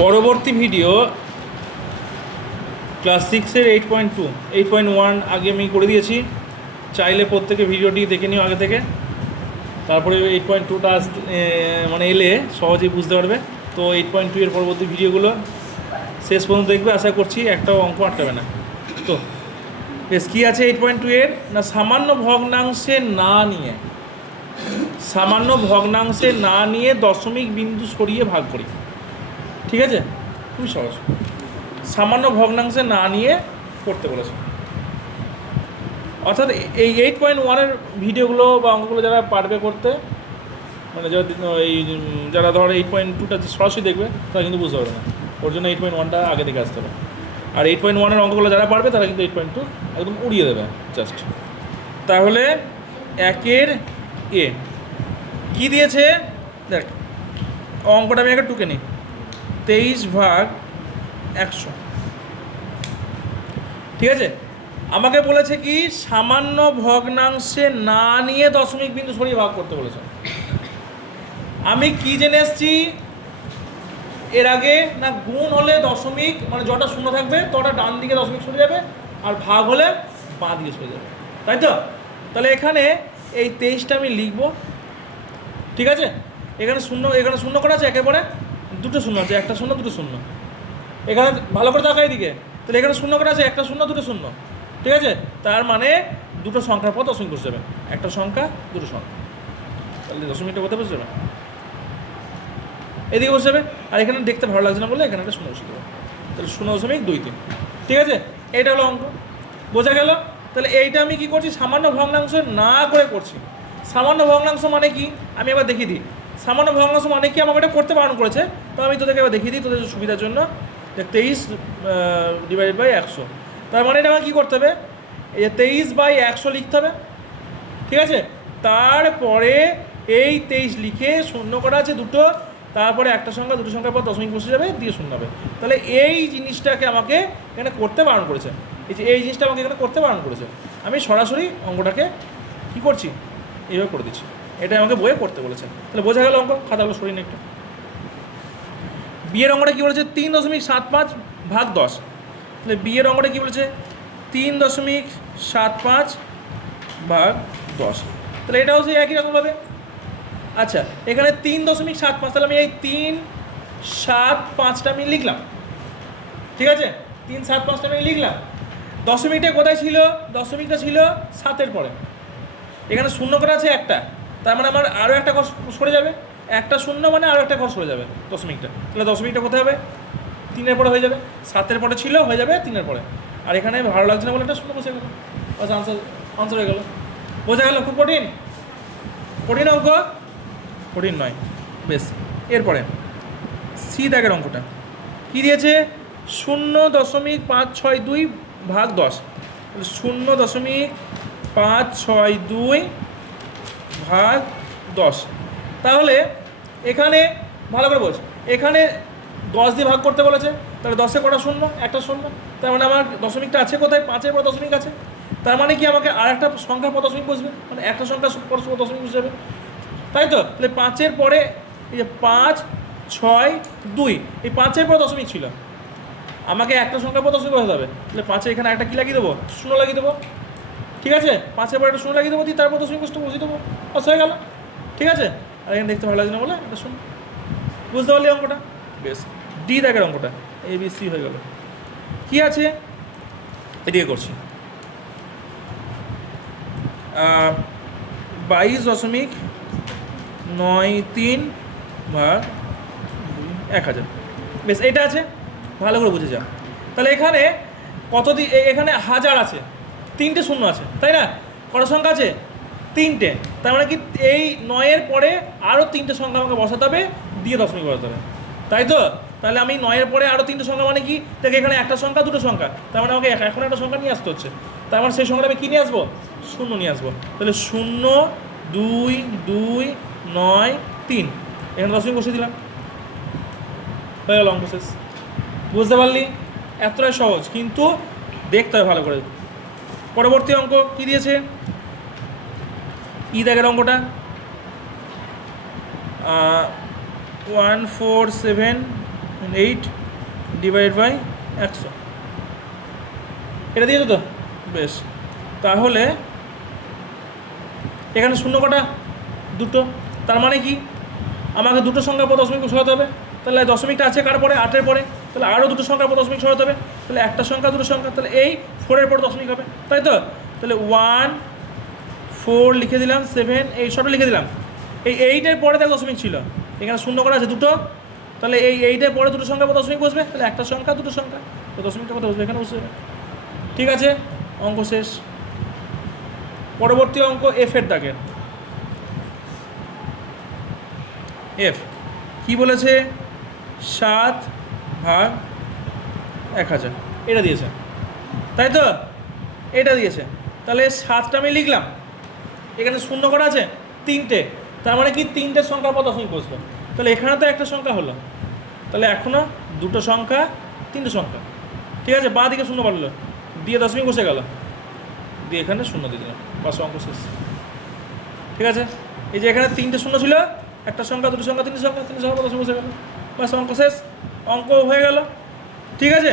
পরবর্তী video class 6-এর 8.2 8.1 আগে আমি করে দিয়েছি, চাইলে প্রত্যেকে ভিডিওটি দেখে নিও আগে থেকে, তারপরে 8.2টা মানে এলে সহজেই বুঝতে পারবে। তো 8.2 এর পরবর্তী ভিডিওগুলো শেষ পর্যন্ত দেখবে, আশা করছি একটাও অঙ্ক আটকাবে না। তো বেশ, কী আছে 8.2 এর না, সামান্য ভগ্নাংশে না নিয়ে দশমিক বিন্দু সরিয়ে ভাগ করি। ঠিক আছে, খুবই সহজ। সামান্য ভগ্নাংশে না নিয়ে করতে বলেছে, অর্থাৎ এই 8.1-এর ভিডিওগুলো বা অঙ্কগুলো যারা পারবে করতে, মানে যারা ধরো 8.2টা সরাসরি দেখবে তারা কিন্তু বুঝতে পারবে না, ওর জন্য 8.1টা আগে থেকে আসতে হবে। আর 8.1-এর অঙ্কগুলো যারা পারবে তারা কিন্তু 8.2 একদম উড়িয়ে দেবে জাস্ট। তাহলে 1-এর এ কী দিয়েছে দেখ, অঙ্কটা আমি আগে টুকে নিই। 23/100। ঠিক আছে, আমাকে বলেছে কি সামান্য ভগ্নাংশে না নিয়ে দশমিক বিন্দু সরিয়ে ভাগ করতে বলেছে। আমি কি জেনে এসছি এর আগে, না গুণ হলে দশমিক মানে যটা শূন্য থাকবে তটা ডান দিকে দশমিক সরে যাবে, আর ভাগ হলে বাঁ দিকে সরে যাবে, তাই তো? তাহলে এখানে এই 23টা আমি লিখব। ঠিক আছে, এখানে শূন্য করা আছে, একেবারে দুটো শূন্য আছে, একটা শূন্য দুটো শূন্য। এখানে ভালো করে তাকাই দিকে, তাহলে এখানে শূন্য করা আছে, একটা শূন্য দুটো শূন্য। ঠিক আছে, তার মানে দুটো সংখ্যার পর দশমিক বসে যাবে, একটা সংখ্যা দুটো সংখ্যা, তাহলে দশমিকটা কোথায় বসে যাবে? এদিকে বসে যাবে। আর এখানে দেখতে ভালো লাগছে না বলে এখানে একটা শূন্য বসে দেবে, তাহলে 0.23। ঠিক আছে, এইটা হলো অঙ্ক, বোঝা গেল? তাহলে এইটা আমি কি করছি, সামান্য ভগ্নাংশ না করে করছি। সামান্য ভগ্নাংশ মানে কি আমি এবার দেখিয়ে দিই। সামান্য ভগ্নাংশ মানে কি আমাকে এটা করতে বারণ করেছে, তো আমি তোদেরকে এবার দেখিয়ে দিই তোদের সুবিধার জন্য। 23/100, তার মানে এটা আমার কী করতে হবে, এই যে 23/100 লিখতে হবে। ঠিক আছে, তারপরে এই 23 লিখে শূন্য করা আছে দুটো, তারপরে একটা সংখ্যা দুটো সংখ্যার পর দশমিক বসে যাবে, দিয়ে শূন্য হবে। তাহলে এই জিনিসটাকে আমাকে এখানে করতে বারণ করেছে, এই জিনিসটা আমাকে এখানে করতে বারণ করেছে। আমি সরাসরি অঙ্কটাকে কী করছি, এইভাবে করে দিচ্ছি। এটা আমাকে বইয়ে করতে বলেছে। তাহলে বোঝা গেল অঙ্ক, খাতাগুলো সরিয়ে নিই একটু। বিয়ের অঙ্কটা কী বলেছে, 3.75/10। তাহলে বিয়ের অঙ্কটা কী বলেছে, 3.75/10। তাহলে এটাও সেই একই রকমভাবে। আচ্ছা, এখানে 3.75, তাহলে আমি এই 3.75টা আমি লিখলাম। ঠিক আছে, 3.75টা আমি লিখলাম। দশমিকটা কোথায় ছিল, দশমিকটা ছিল 7-এর পরে। এখানে শূন্য করা আছে একটা, তার মানে আমার আরও একটা ঘর সরে যাবে, একটা শূন্য মানে আরও একটা ঘর সরে যাবে দশমিকটা। তাহলে দশমিকটা কোথায় হবে, 3-এর পরে হয়ে যাবে। 7-এর পরে ছিল, হয়ে যাবে 3-এর পরে। আর এখানে ভালো লাগছে না বলে একটা শূন্য বসে গেল, আচ্ছা আনসার হয়ে গেল। বোঝা গেল? খুব কঠিন অঙ্ক? কঠিন নয়। বেশ, এরপরে সি দাগের অঙ্কটা কী দিয়েছে, 0.562/10। 0.562/10। তাহলে এখানে ভালো করে বোঝ, এখানে 10 দিয়ে ভাগ করতে বলেছে, তাহলে 10-এ কটা শূন্য, একটা শূন্য, তার মানে আমার দশমিকটা আছে কোথায়, 5-এর পর দশমিক আছে। তার মানে কি আমাকে আর একটা সংখ্যার পর দশমিক বসবে, মানে একটা সংখ্যার পর দশমিক বসে যাবে, তাই তো? তাহলে 5-এর পরে এই যে 5, 6, 2, এই 5-এর পর দশমিক ছিল, আমাকে একটা সংখ্যার পর দশমিক বসাতে হবে। তাহলে 5-এ এখানে একটা কী লাগিয়ে দেবো, শূন্য লাগিয়ে দেবো। ঠিক আছে, 5-এর পর একটা শূন্য লাগিয়ে দেবো, দিয়ে তারপর দশমিক বসিয়ে দেবো, বাস হয়ে গেল। ঠিক আছে, আর এখানে দেখতে ভালো লাগছে না বলে একটা শূন্য। বুঝতে পারলি অঙ্কটা? বেশ, ডি দাগের অঙ্কটা ABC হয়ে গেল। কি আছে এদিকে করছি, 22.93/1000। বেশ, এটা আছে, ভালো করে বুঝে যাও। তাহলে এখানে এখানে 1000 আছে, 3টে শূন্য আছে, তাই না? কটা সংখ্যা আছে, 3টে। তার মানে কি এই 9-এর পরে আরও 3টে সংখ্যা আমাকে বসাতে হবে, দিয়ে দশমিক বসাতে হবে, তাই তো? তাহলে আমি 9-এর পরে আরও 3টে সংখ্যা মানে কি, দেখ এখানে একটা সংখ্যা দুটো সংখ্যা, তার মানে আমাকে এখন একটা সংখ্যা নিয়ে আসতে হচ্ছে। তার মানে সেই সংখ্যাটা আমি কী নিয়ে আসবো, শূন্য নিয়ে আসবো। তাহলে 0, 2, 2, 9, 3, এখানে দশমিক বসিয়ে দিলাম, হয়ে গেল অঙ্ক শেষ। বুঝতে পারলি? এতটাই সহজ, কিন্তু দেখতে হবে ভালো করে। পরবর্তী অঙ্ক কী দিয়েছে, ই দাগের অঙ্কটা 147 8 ডিভাইড বাই 100, এটা দিয়েছো তো? বেশ, তাহলে এখানে শূন্য কটা? দুটো। তার মানে কি আমাকে দুটো সংখ্যার পর দশমিক সরাতে হবে। তাহলে দশমিকটা আছে কার পরে? 8-এর পরে। তাহলে আরও দুটো সংখ্যার পর দশমিক সরাতে হবে। তাহলে একটা সংখ্যা দুটো সংখ্যা, তাহলে এই 4-এর পর দশমিক হবে, তাই তো? তাহলে 1 4 লিখে দিলাম, 7 8 সবটা লিখে দিলাম। এই 8-এর পরে দেখ দশমিক ছিল, এখানে শূন্য করা আছে দুটো। তাহলে এই 8-এর পরে দুটো সংখ্যার পর দশমিক বসবে, তাহলে একটা সংখ্যা দুটো সংখ্যা, তো দশমিকটা কথা বসবে, এখানে বসে যাবে। ঠিক আছে, অঙ্ক শেষ। পরবর্তী অঙ্ক এফের দাগের। এফ কি বলেছে? 7/1000 এটা দিয়েছে, তাই তো? এটা দিয়েছে। তাহলে 7টা আমি লিখলাম, এখানে শূন্য করা আছে 3টে, তার মানে কি 3টে সংখ্যার পর দশমিক বসবে। তাহলে এখানে তো একটা সংখ্যা হলো, তাহলে এখনও দুটো সংখ্যা 3টে সংখ্যা। ঠিক আছে, বাঁ দিকে শূন্য বাড়লো, দিয়ে দশমিক বসে গেল, দিয়ে এখানে শূন্য দিয়ে দিলাম, বাস অঙ্ক শেষ। ঠিক আছে, এই যে এখানে 3টে শূন্য ছিল, একটা সংখ্যা দুটো সংখ্যা 3টে সংখ্যা, 3টে সংখ্যা দশমিক বসে গেল, বাস অঙ্ক শেষ, অঙ্ক হয়ে গেল। ঠিক আছে,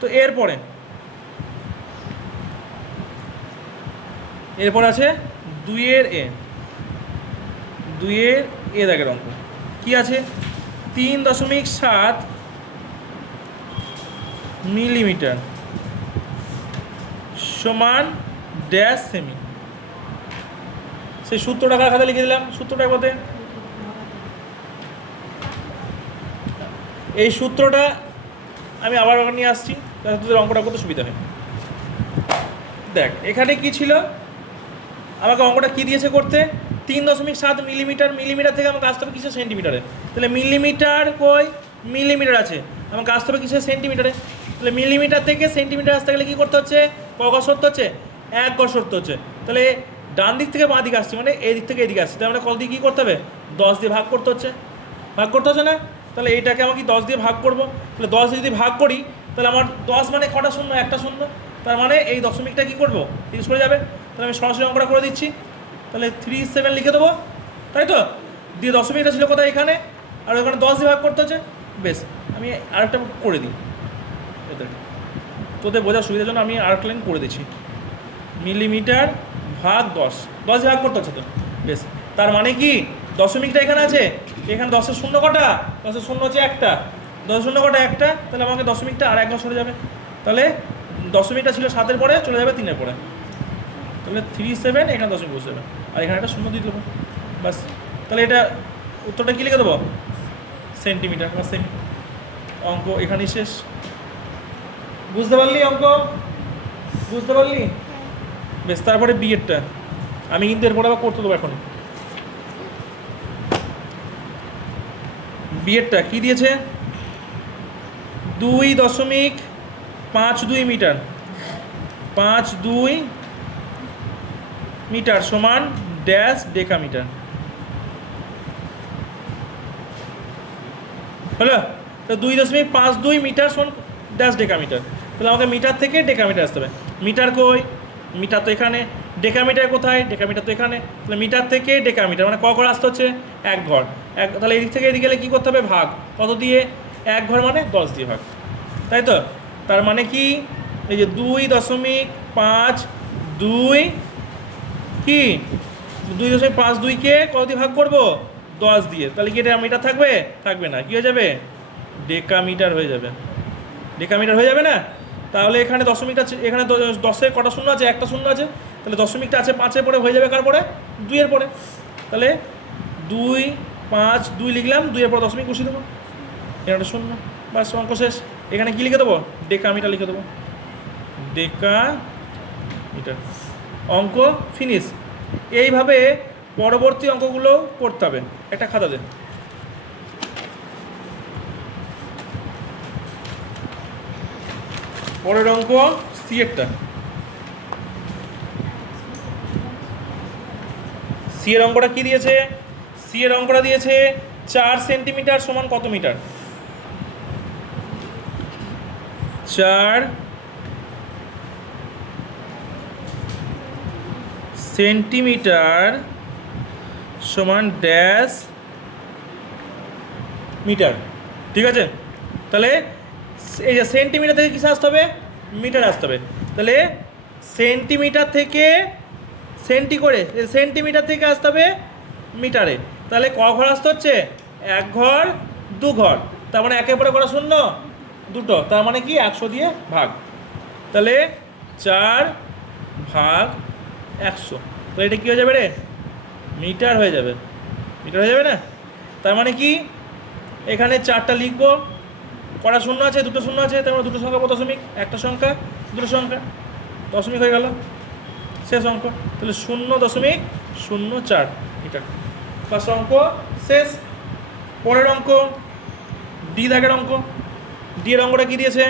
তো এরপর আছে 2-এর এ। 2-এর এ দাগের অঙ্ক কি আছে? 3.7 মিলিমিটার সমান ড্যাশ সেমি। সেই সূত্রটা কার খাতা লিখে দিলাম, সূত্রটা একবার দে। এই সূত্রটা আমি আবার নিয়ে আসছি যাতে তোদের অঙ্কটা করতে সুবিধা হয়। দেখ এখানে কি ছিল, আমাকে অঙ্কটা কি দিয়েছে করতে? 3.7 মিলিমিটার, মিলিমিটার থেকে আমাকে আসতে হবে কিসে? সেন্টিমিটারে। তাহলে মিলিমিটার কই? মিলিমিটার আছে, আমাকে আসতে হবে কিসে? সেন্টিমিটারে। তাহলে মিলিমিটার থেকে সেন্টিমিটার আসতে গেলে কী করতে হচ্ছে? ক গজ সরতে হচ্ছে? 1 গজ সরতে হচ্ছে। তাহলে ডান দিক থেকে বাঁ দিকে আসছে, মানে এই দিক থেকে এদিকে আসছে, তাহলে মানে কত দিয়ে কী করতে হবে? 10 দিয়ে ভাগ করতে হচ্ছে, ভাগ করতে হচ্ছে না? তাহলে এইটাকে আমাকে 10 দিয়ে ভাগ করবো, তাহলে 10 দিয়ে যদি ভাগ করি তাহলে আমার 10 মানে কটা শূন্য? একটা শূন্য, তার মানে এই দশমিকটা কী করবো? তিরিশ করে যাবে। তাহলে আমি সরাসরি অঙ্কটা করে দিচ্ছি, তাহলে 3-7 লিখে দেবো, তাই তো? দিয়ে দশমিকটা ছিল কোথায়? এখানে, আর ওখানে 10 দিয়ে ভাগ করতে হচ্ছে। বেশ, আমি আরেকটা করে দিই, তোদের বোঝার সুবিধার জন্য আমি আরেকটা লাইন করে দিচ্ছি। মিলিমিটার ভাগ 10, 10 দিয়ে ভাগ করতে হচ্ছে তো। বেশ, তার মানে কি দশমিকটা এখানে আছে, এখানে 10-এর শূন্য কটা? 10-এর শূন্য হচ্ছে একটা, 10-এর শূন্য কটা? একটা, তাহলে আমাকে দশমিকটা আর 1 ঘর সরে যাবে। তাহলে দশমিকটা ছিল 7-এর পরে, চলে যাবে 3-এর পরে, তাহলে 3-7 এখানে দশমিক বসে যাবে, আর এখানে একটা শূন্য দিয়ে দেবো, বাস। তাহলে এটা উত্তরটা কী লিখে দেবো? সেন্টিমিটার বা সেমি। অঙ্ক এখানেই শেষ। বুঝতে পারলি অঙ্ক? বুঝতে পারলি? বেশ, তারপরে বিয়েরটা আমি কিন্তু এরপরে আবার করতে দেবো। এখন বিয়েরটা কি দিয়েছে? 2.52 মিটার, 52 মিটার সমান ড্যাশ ডেকামিটার। হলো তো 2.52 মিটার সমান ড্যাশ ডেকামিটার। তাহলে আমাকে মিটার থেকে ডেকামিটার আসতে হবে। মিটার কই? মিটার তো এখানে। ডেকামিটার কোথায়? ডেকামিটার তো এখানে। তাহলে মিটার থেকে ডেকামিটার মানে ক ঘর আসতে হচ্ছে? 1 ঘর। তাহলে এদিক থেকে এদিকে গেলে কী করতে হবে? ভাগ। কত দিয়ে? 1 ঘর মানে 10 দিয়ে ভাগ, তাই তো? তার মানে কি এই যে 2.52 কি 2.52কে কত দিয়ে ভাগ করবো? 10 দিয়ে। তাহলে কি এটা মিটার থাকবে? থাকবে না, কী হয়ে যাবে? ডেকামিটার হয়ে যাবে। ডেকামিটার হয়ে যাবে না? তাহলে এখানে দশমিকটা, এখানে 10-এর কটা শূন্য আছে? একটা শূন্য আছে, তাহলে দশমিকটা আছে 5-এর পরে, হয়ে যাবে কার পরে? 2-এর পরে। তাহলে 2 5 2 লিখলাম, 2-এর পরে দশমিক বসিয়ে দেবো, এখানে একটা শূন্য, বাস অঙ্ক শেষ। এখানে কী লিখে দেবো? ডেকামিটার লিখে দেবো, ডেকামিটার। অঙ্ক ফিনিশ। এইভাবে পরবর্তী অঙ্কগুলো করতে হবে। একটা খাতা দেন। পরের অঙ্ক সি এরটা। সি এর অঙ্কটা কি দিয়েছে? সি এর অঙ্কটা দিয়েছে 4 সেন্টিমিটার সমান কত মিটার? 4 সেন্টিমিটার সমান ড্যাশ মিটার। ঠিক আছে, তাহলে এই যে সেন্টিমিটার থেকে কিসে আসতে হবে, মিটার আসতে হবে। তাহলে সেন্টিমিটার থেকে সেন্টিমিটার থেকে আসতে হবে মিটারে। তাহলে ক ঘর আসতে হচ্ছে, 1 ঘর 2 ঘর, তার মানে একের পরে করা শূন্য দুটো, তার মানে কি 100 দিয়ে ভাগ। তাহলে 4 ভাগ 100, তো এটা কী হয়ে যাবে রে, মিটার হয়ে যাবে। মিটার হয়ে যাবে না? তার মানে কি এখানে 4টা লিখবো, করা শূন্য আছে, দুটো শূন্য আছে, তার মানে দুটো সংখ্যা পর দশমিক, একটা সংখ্যা দুটো সংখ্যা, দশমিক হয়ে গেল শেষ অঙ্ক। তাহলে 0.04 মিটার, ফার্স্ট অঙ্ক শেষ। পরের অঙ্ক ডি দাগের অঙ্ক। ডি এর অঙ্কটা কী দিয়েছে,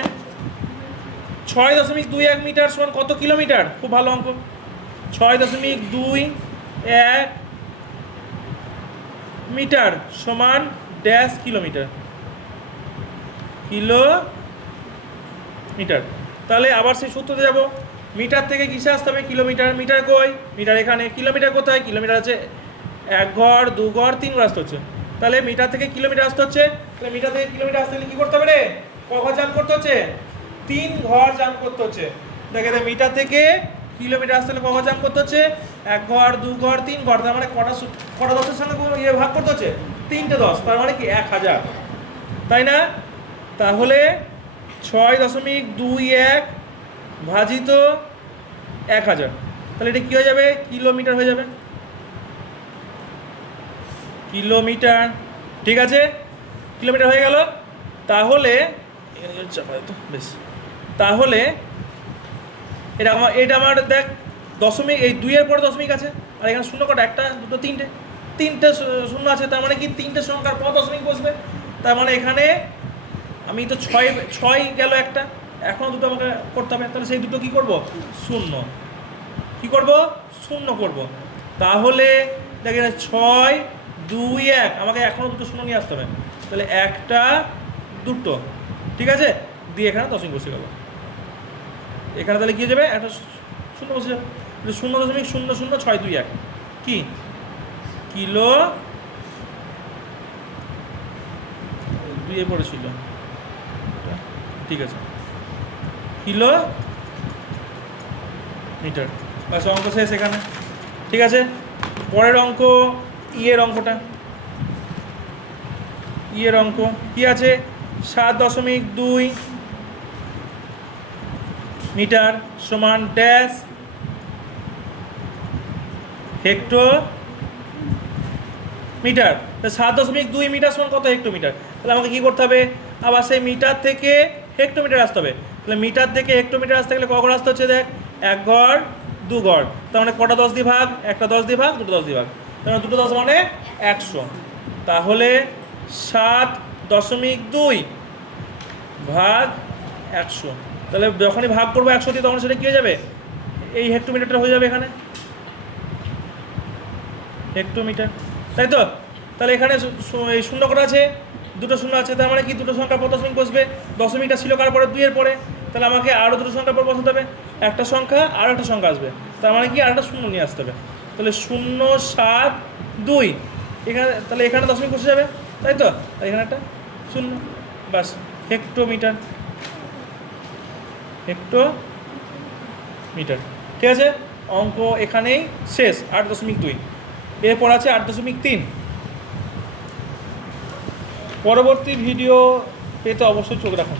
6.21 মিটার সমান কত কিলোমিটার? খুব ভালো অঙ্ক। 6.21 মিটার সমান ড্যাশ কিলোমিটার, কিলোমিটার। তাহলে আবার সেই সূত্রতে যাব, মিটার থেকে কিসে আসতে হবে, কিলোমিটার। মিটার কই, মিটার এখানে, কিলোমিটার কোথায়, কিলোমিটার আছে 1 ঘর 2 ঘর 3 ঘর আসতে হচ্ছে। তাহলে মিটার থেকে কিলোমিটার আসতে হচ্ছে, তাহলে মিটার থেকে কিলোমিটার আসতে গেলে কী করতে হবে রে, ক ঘর জাম্প করতে হচ্ছে, 3 ঘর জাম্প করতে হচ্ছে। দেখে মিটার থেকে কিলোমিটার আসতে হলে ক ঘর জাম্প করতে হচ্ছে, 1 ঘর 2 ঘর 3 ঘর, তার মানে কটা দশের সঙ্গে ভাগ করতে হচ্ছে, 3টে 10, তার মানে কি 1000, তাই না? তাহলে 6.21 ভাজিত 1000, তাহলে এটা কী হয়ে যাবে, কিলোমিটার হয়ে যাবে, কিলোমিটার। ঠিক আছে, কিলোমিটার হয়ে গেল। তাহলে বেশ, তাহলে এটা আমার দেখ দশমিক, এই 2 এর পরে দশমিক আছে, আর এখানে শূন্য কটা, 1 2 তিনটে শূন্য আছে, তার মানে কি 3টে সংখ্যার পর দশমিক বসবে। তার মানে এখানে আমি তো 6 গেল একটা, এখনও দুটো আমাকে করতে হবে, তাহলে সেই দুটো কী করবো, শূন্য। কী করবো, শূন্য করব। তাহলে দেখেন 6 2 1, আমাকে এখনও দুটো শূন্য নিয়ে আসতে হবে, তাহলে 1টা 2টো, ঠিক আছে, দিয়ে এখানে দশমিক বসে গেল। এখানে তাহলে কী হয়ে যাবে, একটা শূন্য বসে যাবে, 0.00621 কি কিলো, 2 পড়েছিল, ঠিক আছে, কিলো মিটার। বাস, অঙ্ক শেষ এখানে। ঠিক আছে, পরের অঙ্ক ইয়ের অঙ্কটা। ইয়ের অঙ্ক কী আছে, 7.2 মিটার সমান ড্যাশ হেক্টোমিটার। 7.2 মিটার সমান কত হেক্টোমিটার? তাহলে আমাকে কী করতে হবে, আবার সেই মিটার থেকে হেক্টোমিটার আসতে হবে। তাহলে মিটার থেকে হেক্টোমিটার আসতে গেলে ক ঘর আসতে হচ্ছে, দেখ 1 ঘর 2 ঘর, তার মানে কটা 10 দিয়ে ভাগ, একটা 10 দিয়ে ভাগ, দুটো 10 দিয়ে ভাগ, তার মানে দুটো 10 মানে 100। তাহলে 7.2 ভাগ 100, তাহলে যখনই ভাগ করবো 100 দিয়ে, তখন সেটা কী হয়ে যাবে, এই হেক্টোমিটারটা হয়ে যাবে এখানে হেক্টোমিটার, তাই তো? তাহলে এখানে এই শূন্য কটা আছে, দুটো শূন্য আছে, তার মানে কি দুটো সংখ্যার পর দশমিক বসবে। দশমিকটা ছিল কার পরে, 2 এর পরে, তাহলে আমাকে আরও দুটো সংখ্যার পর বসাতে হবে, একটা সংখ্যা আর একটা সংখ্যা আসবে, তার মানে কি আর একটা শূন্য নিয়ে আসতে হবে। তাহলে 0.7.2 এখানে, তাহলে এখানে দশমিক বসে যাবে, তাই তো? আর এখানে একটা শূন্য, বাস, হেক্টোমিটার, হেক্টোমিটার। ঠিক আছে, অঙ্ক এখানেই শেষ। 8.2, এরপর আছে 8.3। পরবর্তী ভিডিও পেতে অবশ্যই চোখ রাখুন।